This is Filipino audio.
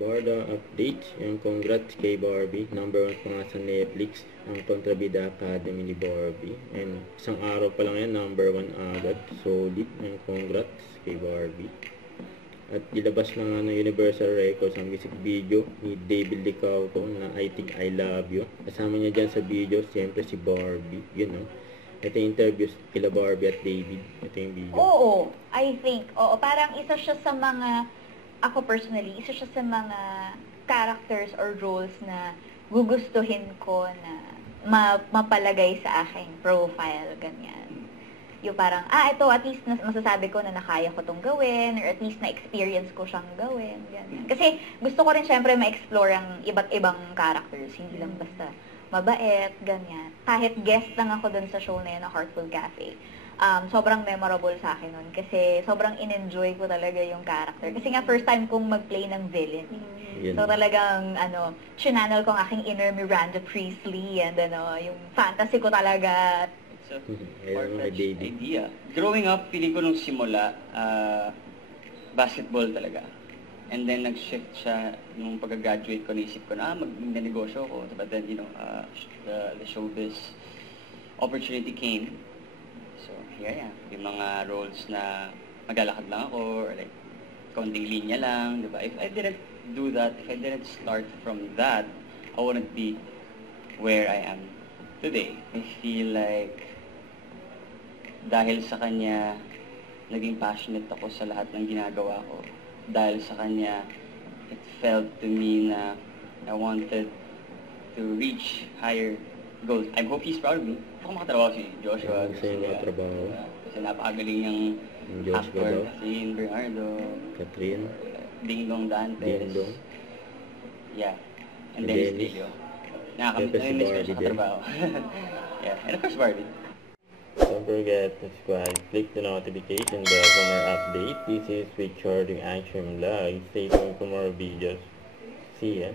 Barda update, yung congrats kay Barbie. Number 1 pa nga sa Netflix, ang Kontrabida Academy ni Barbie. And isang araw pa lang yan, number 1 agad. Solid, yung congrats kay Barbie. At dilabas na nga ng Universal Records ang music video ni David Licauco na I Think I Love You. Kasama niya dyan sa video, siyempre si Barbie. Yun, no? Ito yung interviews kila Barbie at David. Ito yung video. Oo, I think. Oo, parang isa siya sa mga, ako personally, isa siya sa mga characters or roles na gugustuhin ko na mapalagay sa aking profile, ganyan. Yung parang, ito, at least masasabi ko na nakaya ko tong gawin, or at least na-experience ko siyang gawin, ganyan. Kasi gusto ko rin syempre ma-explore ang iba't ibang characters, hindi lang basta mabait, ganyan. Kahit guest lang ako dun sa show na yun, na Heartful Cafe. Sobrang memorable sa akin nun kasi sobrang in-enjoy ko talaga yung character. Kasi nga first time kong mag-play ng villain. So talagang chinanel ko ang aking inner Miranda Priestley and yung fantasy ko talaga. It's a far-fetched idea. Growing up, feeling ko nung simula, basketball talaga. And then nag-shift siya nung pag-graduate ko, naisip ko na mag-negosyo ko. But then, the showbiz opportunity came. So, here I am. Yung mga roles na maglalakad lang ako, or like, konting linya lang, diba? If I didn't do that, if I didn't start from that, I wouldn't be where I am today. I feel like, dahil sa kanya, naging passionate ako sa lahat ng ginagawa ko. Dahil sa kanya, it felt to me na I wanted to reach higher goals. I hope he's proud of me. Ako makatrabaho si Joshua. Kasi makatrabaho. Kasi napakagaling niyang actor. Si Bernardo. Catherine. Ding Dong Dantes. Ding Dong. Yeah. And Dennis Trillo. Nakakamiss ko siya katrabaho. Yeah. And of course, Barbie. Don't forget to subscribe, click the notification bell for more updates. This is Richard Action Vlog. Stay tuned for more videos. See ya.